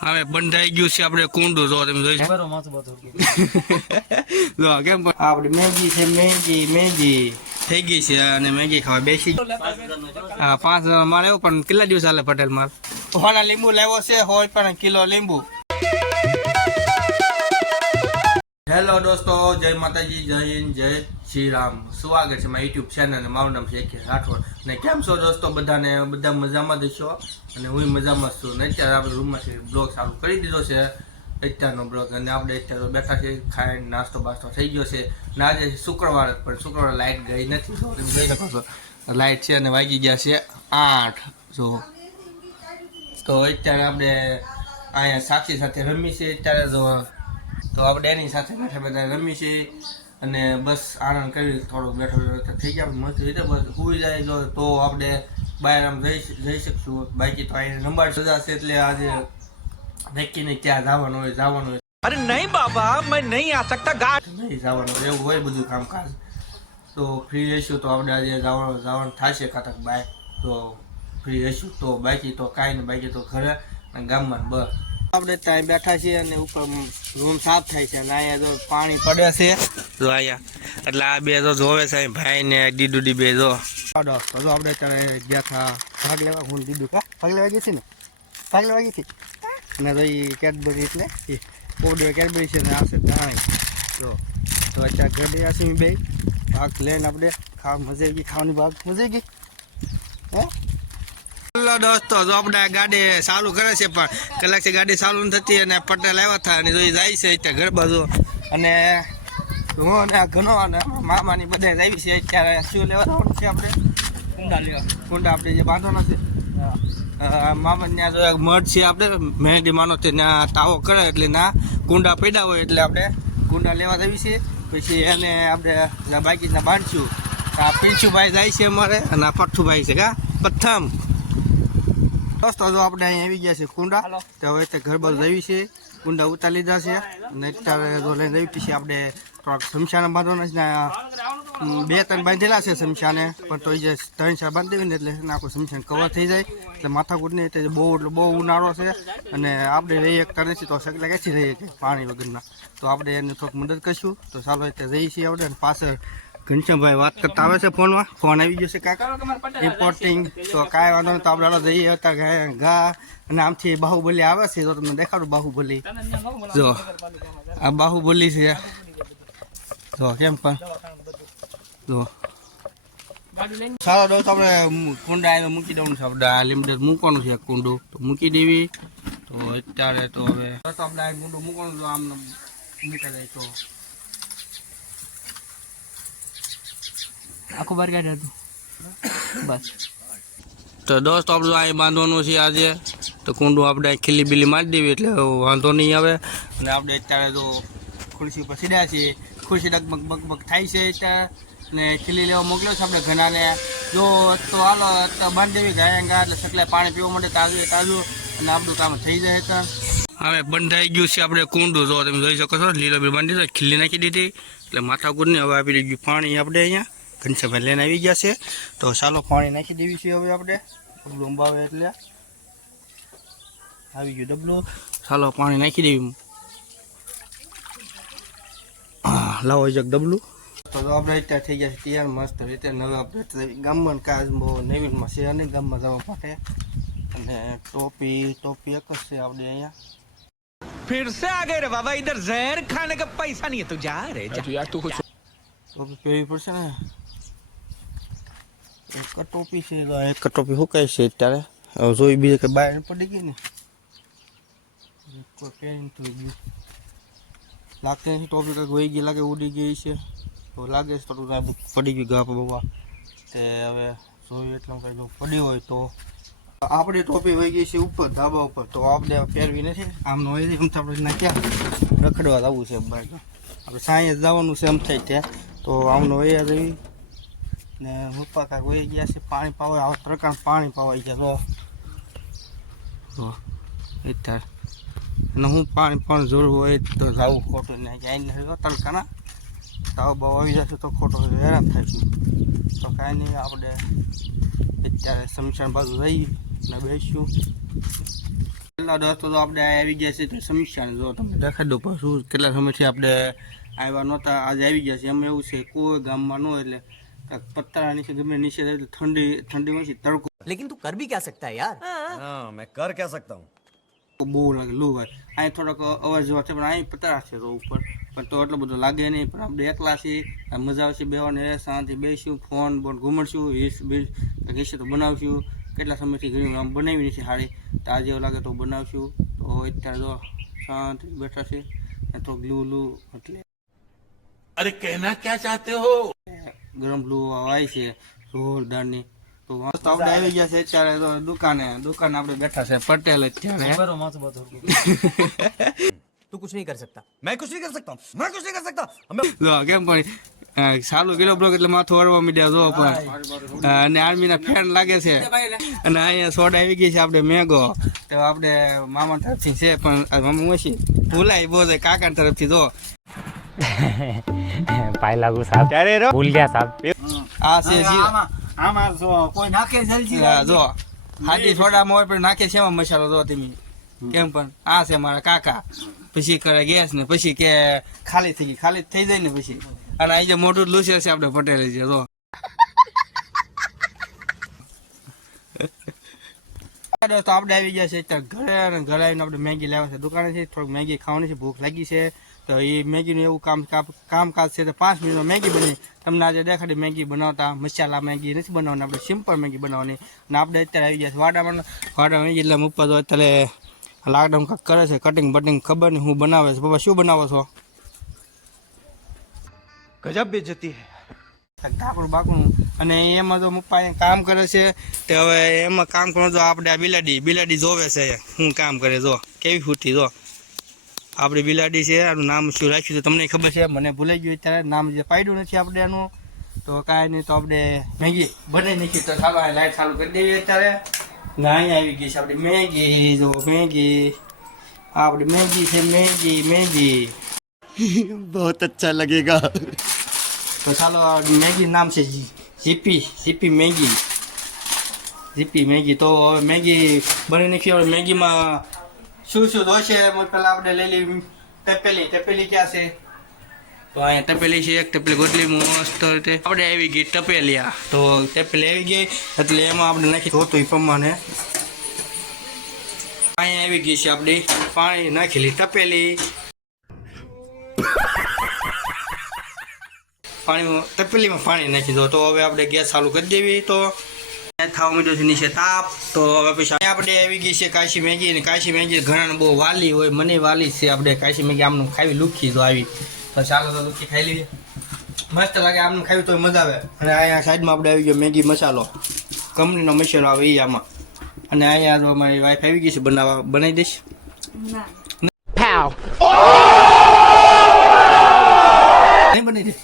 હવે બંધાઈ ગયું છે આપણે કુંડું જો તમે જોઈ જો કેમ આપણે મેગી છે મેગી મેગી. થઈ ગઈ છે અને મેગી ખાવા બેસી હા પાંચ હજાર માલ એવું પણ કેટલા દિવસ હાલે પટેલ માર હોના લીંબુ લેવો છે હોય પણ કિલો લીંબુ. હેલો દોસ્તો, જય માતાજી, જય હિન્દ, જય શ્રી રામ. સ્વાગત છે મારા યુટ્યુબ ચેનલ મારું નામ છે રાઠોડ. અને કેમ છો દોસ્તો? બધાને બધા મજામાં દેશો અને હું મજામાં છું. ને અત્યારે આપણે રૂમમાંથી બ્લોગ ચાલુ કરી દીધો છે. અત્યારનો બ્લોગ. અને આપણે અત્યારે બેઠા છે ખાઈને નાસ્તો બાસ્તો થઈ ગયો છે. ને આજે શુક્રવાર પણ શુક્રવાર લાઇટ ગઈ નથી. લાઇટ છે અને વાગી ગયા છે આઠ. જો. તો અત્યારે આપણે અહીંયા સાક્ષી સાથે રમી છે. અત્યારે જો તો આપણે એની સાથે બેઠા બધા રમી છે અને બસ આનંદ કરી થોડો બેઠો બેઠો થઈ ગયા મસ્ત રીતે બસ સુઈ જાય જો તો આપણે બહાર આમ જઈ જઈ શકશું. બાકી તો અહીં નંબર સજાશે એટલે આજે નક્કીને ક્યાં જવાનું હોય જવાનું હોય. અરે નહીં બાબા મેં નહીં આ શકતા ગાડ નહીં જવાનું એવું હોય બધું કામકાજ. તો ફ્રી રહીશું તો આપણે આજે જવાનું જવાનું થશે કાંતક બાય. તો ફ્રી રહીશું તો બાકી તો કાંઈ નહીં બાકી તો ઘરે અને ગામમાં બસ. આપણે ત્યાં બેઠા છીએ અને ઉપર રૂમ સાફ થાય છે અને અહીંયા જો પાણી પડે છે. જો અહીંયા એટલે આ બે તો જોવે છે ભાઈ ને દીદુ ડી બે જો. તો જો આપણે અત્યારે બેઠા ભાગ લેવા? હું દીદુ કા ભાગ લેવા ગઈ છે ને? ભાગ લેવા ગઈ હતી અને તો એ કેડબરી એટલે એ પોડ્યો કેડબરી છે ને છે પાણી. જો તો અત્યારે ઘરે આવીશું બે. ભાગ લઈને આપણે ખાવા મજા આવી ગઈ ખાવાની ભાગ મજા આવી ગઈ. હેલો દોસ્તો જો આપણે ગાડી ચાલુ કરે છે પણ કલાકથી ગાડી ચાલુ નથી થતી અને પટેલ આવ્યા હતા અને જોઈ જાય છે અત્યારે ઘર બાજુ. અને હું અને આ ઘણો અને મામાની બધા જ આવી છે અત્યારે. શું લેવા જવાનું છે આપણે? કુંડા લેવા. કુંડા આપણે જે બાંધવાના છે? મામા ત્યાં જો મઢ મઠ છે આપણે મહેંદી માનો તે ત્યાં તાવો કરે એટલે ના કુંડા પડ્યા હોય એટલે આપણે કુંડા લેવા જવી છે પછી એને આપણે બાકીના બાંધશું. આ પીંછુભાઈ જાય છે અમારે અને આ પઠ્ઠુભાઈ છે કા પ્રથમ દોસ્તો જો આપણે અહીં આવી ગયા છે કુંડા તો હવે તે ઘર બાજુ જવી છે. કુંડા ઉતારી લીધા છે. ને અત્યારે જો લઈને જવી પછી આપણે થોડાક સમશાને બાંધવાના છે બે ત્રણ બાંધેલા છે સમશાને પણ તો જે ત્રણ ચાર બાંધી ને એટલે આખું સમશાન કવર થઈ જાય. એટલે માથાકૂટ નહીં એટલે બહુ એટલે બહુ ઉનાળો છે. અને આપણે રહી એકતા નથી તો સગલા ક્યાંથી રહીએ છીએ પાણી વગરના. તો આપણે એને થોડીક મદદ કરીશું. તો ચાલો એટલે જઈએ છીએ આપણે અને પાછળ ઘનશ્યામભાઈ વાત કરતા આવે છે ફોનમાં. ફોન આવી ગયો છે કાંઈક. રિપોર્ટિંગ તો કાંઈ વાંધો નહીં, તો આપણે હાલો જઈએ હતા ઘા અને આમથી બાહુબલી આવે છે, તો તમને દેખાડું બાહુબલી. જો, આ બાહુબલી છે. જો, કેમ પણ? જો. સારો દોસ્ત આપણે કુંડા એને મૂકી દઉં છે, આપણે લિમિટેડ મૂકવાનું છે કુંડું. તો મૂકી દેવી. તો અત્યારે તો હવે તો આપણે કુંડું મૂકવાનું તો આમ મૂકી જાય તો આખું બાર કાઢ્યા હતું. બસ. તો દોસ્ત આપણું આ બાંધવાનું છે આજે તો કુંડું આપણે ખીલી બીલી મારી દેવી એટલે વાંધો નહીં આવે. અને આપણે અત્યારે તો ખુરશી ઉપર સીધા છીએ. ખુરશી ડગમગ બગમગ થાય છે અત્યારે. ને ખીલી લેવા મોકલ્યો છે આપણે ઘણાને. જો તો હાલો તો બાંધી દેવી ગાય ગા એટલે સકલે પાણી પીવા માટે તાજું તાજું અને આપણું કામ થઈ જાય હતા હવે બંધાઈ ગયું છે આપણે કુંડું. જો તમે જોઈ શકો છો લીલો બી બાંધી દીધો ખીલી નાખી દીધી. એટલે માથાકૂટ નહીં હવે આપી ગયું પાણી આપણે અહીંયા. ઘનશ્યામભાઈ લઈને આવી ગયા છે. તો ચાલો પાણી નાખી દેવી છે હવે આપણે. ડબલું અંબાવે એટલે. આવી ગયું ડબલું. ચાલો પાણી નાખી દેવી. લાવો જગ ડબલું. તો આપણે અત્યારે થઈ ગયા છે તૈયાર મસ્ત રીતે. નવે આપણે ગામમાં કાજમાં નવીનમાં છે અને ગામમાં જવા માટે. અને ટોપી ટોપી એક જ છે આપણે અહીંયા. ફિરસે સે રે બાબા ઇધર ઝેર ખાને કા પૈસા નહીં તો જા રે જા યાર તું કુછ ટોપી પહેરવી પડશે ને એક ટોપી છે એક ટોપી સુકાય છે અત્યારે. જોઈ બીજે કે બહાર પડી ગઈ ને. કોઈ પહેરીને તો ગયું લાગતી નથી ટોપી કંઈક વહી ગઈ, લાગે ઉડી ગઈ છે. તો લાગે છે થોડું પડી ગયું ગાપ બવા તે હવે જોયું એટલું કંઈ જો પડી હોય તો. આપણે ટોપી વહી ગઈ છે ઉપર, ધાબા ઉપર. તો આપણે પહેરવી નથી. આમનો હોય એમ તો આપણે ના ક્યાં રખડવા જવું છે બહાર આપણે સાંજે જવાનું છે એમ થાય ત્યાં. તો આમનો વયા જવી ને પપ્પા કાંઈક વહી ગયા છે, પાણી પાવા આવા પ્રકાર પાણી પાવાઈ ગયા તો એ અને હું પાણી પણ જરૂર હોય તો જાવું ખોટું ને જાય ને તડકાના. તાવ બાવ આવી જશે તો ખોટું હેરાન છે. તો કાંઈ નહીં, આપણે અત્યારે સમીક્ષણ બાજુ રહી ને બેસીશું. કેટલા દોસ્તો તો આપણે આવી ગયા છે તો સમીક્ષાને જો તમને દેખાડી દો પણ કેટલા સમયથી આપણે આવ્યા નહોતા, આજે આવી ગયા છે એમ એવું છે, કોઈ ગામમાં ન એટલે કાંઈક પત્તા નીચે ગમે નીચે જાય તો ઠંડી ઠંડીમાં છે તડકો लेकिन तू कर भी क्या सकता है यार हाँ मैं कर क्या सकता हूँ બહુ લાગે લૂ હોય અહીં થોડોક અવાજ જેવા છે પણ અહીં પતરા છે તો ઉપર પણ તો એટલો બધો લાગે નહીં પણ આપણે એકલા છીએ આ મજા આવશે બેવાને શાંતિ બેસીશું ફોન બોન ઘૂમડશું હીસ બીસ કંઈક હશે તો બનાવશું કેટલા સમયથી ઘણી આમ બનાવી નથી સારી તો આજે એવું લાગે તો બનાવશું તો અત્યારે જો શાંતિ બેઠા છે અને તો ગ્લુ લુ એટલે अरे कहना क्या चाहते हो ગરમ લૂ વાય છે જોરદારની તો મસ્ત આવી. ગયા છે અત્યારે તો દુકાને. દુકાન આપણે બેઠા છે પટેલ અત્યારે. તું કુછ નહીં કરી શકતા. મેં કુછ નહીં કરી શકતા. મેં કુછ નહીં કરી શકતા. લો કેમ પણ સારું કિલો બ્લોક એટલે માથું અડવા મીડિયા જો પણ. અને આર્મીના ફેન લાગે છે. અને અહીંયા સોડા આવી ગઈ છે આપણે મેગો. તો આપણે મામા તરફથી છે પણ મામા ઓછી ભૂલાય બહુ છે કાકા તરફથી જો. પાય લાગુ સાહેબ ક્યારે રો ભૂલ ગયા સાહેબ આ છે જી. આમાં જો કોઈ નાખે જલજી જો. હાજી થોડા મોય પણ નાખે છે મસાલો જો તમે કેમ પણ? આ છે મારા કાકા. પછી કરે ગેસ ને પછી કે ખાલી થઈ ગઈ. ખાલી થઈ જાય ને પછી. અને આ જે મોટું લૂસે છે આપણે પટેલ છે જો. તો આપણે આવી ગયા છે ઘરે ઘરે આવીને આપણે મેગી લેવા છે. દુકાને છે થોડીક મેગી ખાવાની છે. ભૂખ લાગી છે. તો એ મેગીનું એવું કામ કામકાજ છે તો પાંચ મિનિટમાં મેગી બની. તમને આજે દેખાડી મેગી બનાવતા મસાલા મેગી નથી બનાવવાની આપણે સિમ્પલ મેગી બનાવવાની. અને આપણે અત્યારે આવી ગયા છે વાડામાં. વાડા મેગી એટલે પપ્પા તો અત્યારે લાકડાઉન કાંક કરે છે કટિંગ બટિંગ ખબર નહીં હું બનાવે છે. પપ્પા શું બનાવો છો? ગજબ બે જતી ઢાંકણું બાકણું અને એમાં તો પપ્પા કામ કરે છે. તો હવે એમાં કામ કરો તો આપણે આ બિલાડી બિલાડી જોવે છે. હું કામ કરે જો. કેવી ફૂટી જો. આપણી બિલાડી છે આનું નામ શું રાખ્યું તો તમને ખબર છે? મને ભૂલાઈ ગયું અત્યારે. નામ જે પાડ્યું નથી આપણે એનું. તો કાંઈ નહીં તો આપણે મેગી બને નાખીએ. તો ચાલો લાઈટ ચાલુ કરી દઈએ અત્યારે. નાહી આવી ગઈ છે આપણી મેગી. જો મેગી. આપણી મેગી છે મેગી મેગી. બહુ અચ્છા લગેગા. તો ચાલો મેગી નામ છે GP GP Maggi. GP Maggi. તો મેગી બની નાખી હવે મેગીમાં શું શું જોઈશે પેલા આપણે લઈ લઈ તપેલી. તપેલી ક્યાં છે? તો અહીંયા તપેલી છે, એક તપેલી ગોટલી મસ્ત રીતે. આપણે આવી ગઈ આ તો તપેલી આવી ગઈ, એટલે એમાં આપણે નાખી હોતું એ પ્રમાણે. અહીંયા આવી ગઈ છે આપણી પાણી નાખેલી તપેલી. પાણીમાં, તપેલીમાં પાણી નાખી દો. તો હવે આપણે ગેસ ચાલુ કરી દેવી તો થવા માંડ્યો છે નીચે તાપ. તો હવે પછી આપણે આવી ગઈ છે કાશી મેગી અને કાશી મેગી ઘણા બહુ વાલી હોય મને વાલી છે આપણે કાશી મેગી આમનું ખાવી લુખી તો આવી. તો ચાલો તો લુખી ખાઈ લઈએ. મસ્ત લાગે આમનું ખાવી તો મજા આવે. અને અહીંયા સાઈડમાં આપણે આવી ગયો મેગી મસાલો. કંપનીનો મસાલો આવે એ આમાં. અને અહીંયા તો અમારી વાઈફ આવી ગઈ છે બનાવવા. બનાવી દઈશ? નહીં બની દે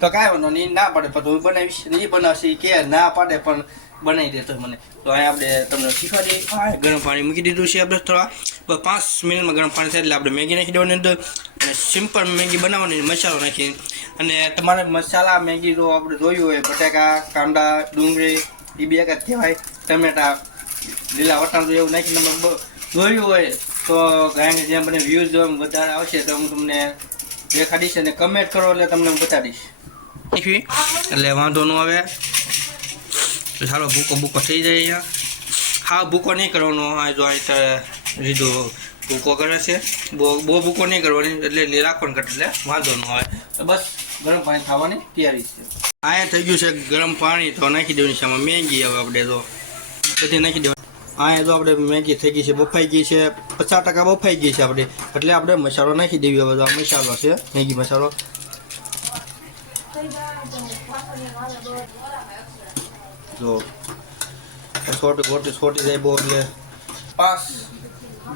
તો કાંઈ વાંધો નહીં ના પડે પણ હું બનાવીશ. નહીં બનાવશે કે ના પાડે પણ બનાવી દેતો મને. તો અહીંયા આપણે તમને શીખવાડીએ હા ગરમ પાણી મૂકી દીધું છે આપણે થોડા. બસ પાંચ મિનિટમાં ગરમ પાણી થાય એટલે આપણે મેગી નાખી દેવાની અંદર. અને સિમ્પલ મેગી બનાવવાની, મસાલો નાખી અને તમારે મસાલા, મેગી જો આપણે જોયું હોય, બટાકા, કાંદા, ડુંગળી, એ બે જ કહેવાય. ટમેટા, લીલા વટાણ એવું નાખીને તમે જોયું હોય, તો કારણ જેમ મને વ્યૂઝ વધારે આવશે, તો હું તમને દેખાડીશ અને કમેન્ટ કરો એટલે તમને હું બતાડીશ. શીખવી એટલે વાંધો ન આવે. તો ચાલો ભૂકો ભૂકો થઈ જાય અહીંયા. હા, ભૂકો નહીં કરવાનો. હા જો અહીં લીધો ભૂકો કરે છે. બહુ બહુ ભૂકો નહીં કરવાની, એટલે રાખવાનું કરે એટલે વાંધો ન આવે. તો બસ, ગરમ પાણી ખાવાની તૈયારી છે. અહીંયા થઈ ગયું છે ગરમ પાણી, તો નાખી દેવાની છે. આમાં મેગી હવે આપણે તો બધી નાખી દેવાની. અહીંયા જો આપણે મેગી થઈ ગઈ છે, બફાઈ ગઈ છે. પચાસ ટકા બફાઈ ગઈ છે આપણે. એટલે આપણે મસાલો નાખી દેવી. હવે તો આ મસાલો છે, મેગી મસાલો. જો છોટી ગોટી છોટી જાય બહુ એટલે પાંચ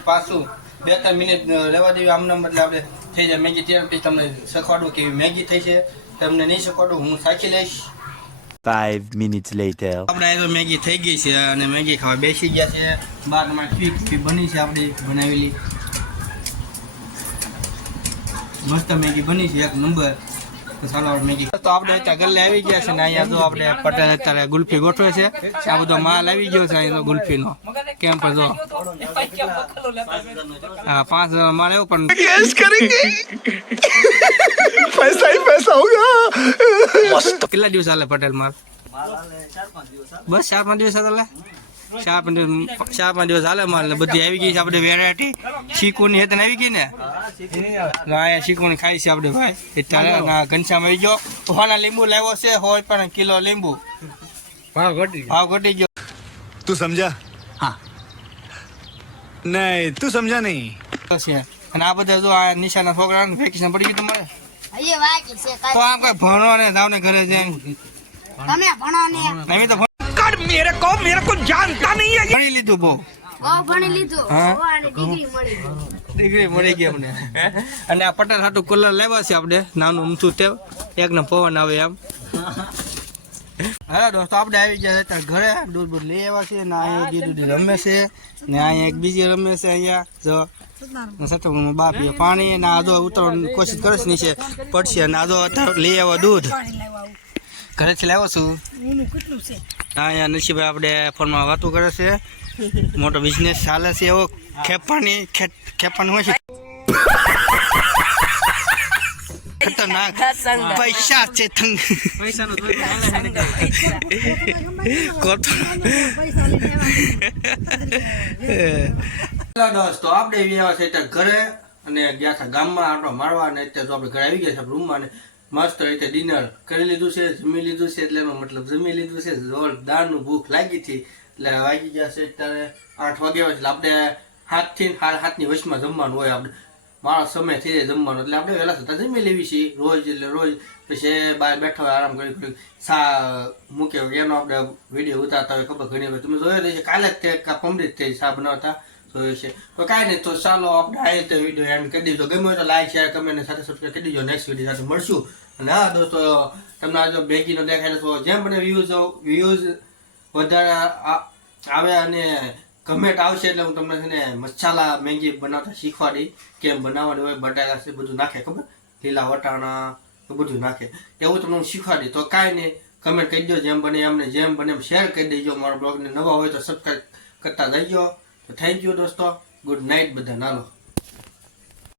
પાછું બે ત્રણ મિનિટ રહેવા દેવી આમને આમ એટલે આપણે થઈ જાય મેગી તૈયાર. પછી તમને શીખવાડું કેવી મેગી થઈ છે. તમને નહીં શીખવાડું હું સાચી લઈશ. Five minutes later. આપણે તો મેગી થઈ ગઈ છે અને મેગી ખાવા બેસી ગયા છે. બારમાં ક્વિક ક્વિક બની છે આપણી બનાવેલી. મસ્ત મેગી બની છે એક નંબર તો આપણે ચગલ આવી ગયા છે ને અહીંયા તો આપણે પટેલ અત્યારે ગુલ્ફી ગોઠવે છે. આ બધો માલ આવી ગયો છે અહીંયા ગુલ્ફીનો. કેમ પર જો. હા પાંચ હજાર માલ એવો પણ કેટલા દિવસ હાલે પટેલ માલ? બસ ચાર પાંચ દિવસ હાલે. ચાર પાંચ દિવસ પાંચ દિવસ હાલે બધી આવી ગઈ છે આપણે વેરાયટી ખાઈ છે લીંબુ લાવ્યો છે ભાવ ઘટી ગયો. તું સમજા? હા. નહીં તું સમજા નહીં. અને આ બધા જો આ નિશાના છોકરાને વેકેશન પડી ગયું તમારે? તો આમ કઈ ભણો ને જાવ ને. ઘરે જાય मेरे को मेरे को जानता नहीं है ભણી લીધું બહુ બહુ ભણી લીધું હા? બહુ આને ડિગ્રી મળી ડિગ્રી મળી ગઈ અમને અને આ પટેલ હાટું કુલર લેવા છે આપણે નાનું ઊંચું તે એક ને પવન આવે એમ હા દોસ્તો આપણે આવી ગયા હતા ઘરે દૂધ દૂધ લઈ આવ્યા છે ને અહીંયા દીદી દૂધી રમે છે ને અહીંયા એક બીજી રમે છે અહીંયા જો સટમમાં બાપીએ પાણી ને આ જો ઉતરવાની કોશિશ કરે છે નીચે પડશે અને આ જો અત્યારે લઈ આવ્યો દૂધ ઘરેથી લાવ્યો છું અહીંયા નસીબે આપણે ફોનમાં વાતો કરે છે. મોટો બિઝનેસ ચાલે છે એવો. ખેપાની ખેપાનું હોય છે. ખતરનાક. પૈસા છે થંગ દોસ્તો આપણે છે ઘરે અને ગયા હતા ગામમાં આટો મારવા અને અત્યારે તો આપણે ઘરે આવી ગયા છે રૂમમાં અને મસ્ત રીતે ડિનર કરી લીધું છે, જમી લીધું છે, એટલે એનો મતલબ જમી લીધું છે જોરદારનું ભૂખ લાગી હતી, એટલે વાગી ગયા છે અત્યારે આઠ વાગ્યા હોય એટલે આપણે હાથથી સાડા હાથની વચમાં જમવાનું હોય, આપણે માણસ સમય થઈ જાય જમવાનો, એટલે આપણે વહેલા થતા જમી લેવી છીએ રોજ એટલે રોજ પછી બહાર બેઠા હોય, આરામ કરી કરી સા મૂકે, એનો આપણે વીડિયો ઉતારતા હોય, ખબર ઘણી વાર તમે જોયો છે કાલે જ તે કા પમડી જ તે સા બનાવતા. જોયું છે. તો કાંઈ નહીં, તો ચાલો આપણે આ રીતે વીડિયો એન્ડ કરી દીધો ગમે હોય તો લાઈક શેર કમેન્ટ સાથે સબસ્ક્રાઈબ કરી દીજો. નેક્સ્ટ વીડિયો સાથે મળશું. અને હા, દોસ્તો, તમને આ જો બેગીનો દેખાય તો જેમ બને વ્યૂઝ વ્યૂઝ વધારે આવે અને કમેન્ટ આવશે એટલે હું તમને છે ને મસાલા મેગી બનાવતા શીખવાડી, કેમ બનાવવાની હોય, બટાકા છે, બધું નાખે, ખબર? લીલા વટાણા બધું નાખે. એવું તમને હું શીખવાડી. તો કાંઈ નહીં કમેન્ટ કરી દો જેમ બને એમને, જેમ બને એમ શેર કરી દેજો. મારો બ્લોગને નવા હોય તો સબસ્ક્રાઈબ કરતા જઈજો તો થેન્ક યુ દોસ્તો. ગુડ નાઇટ બધા નાલો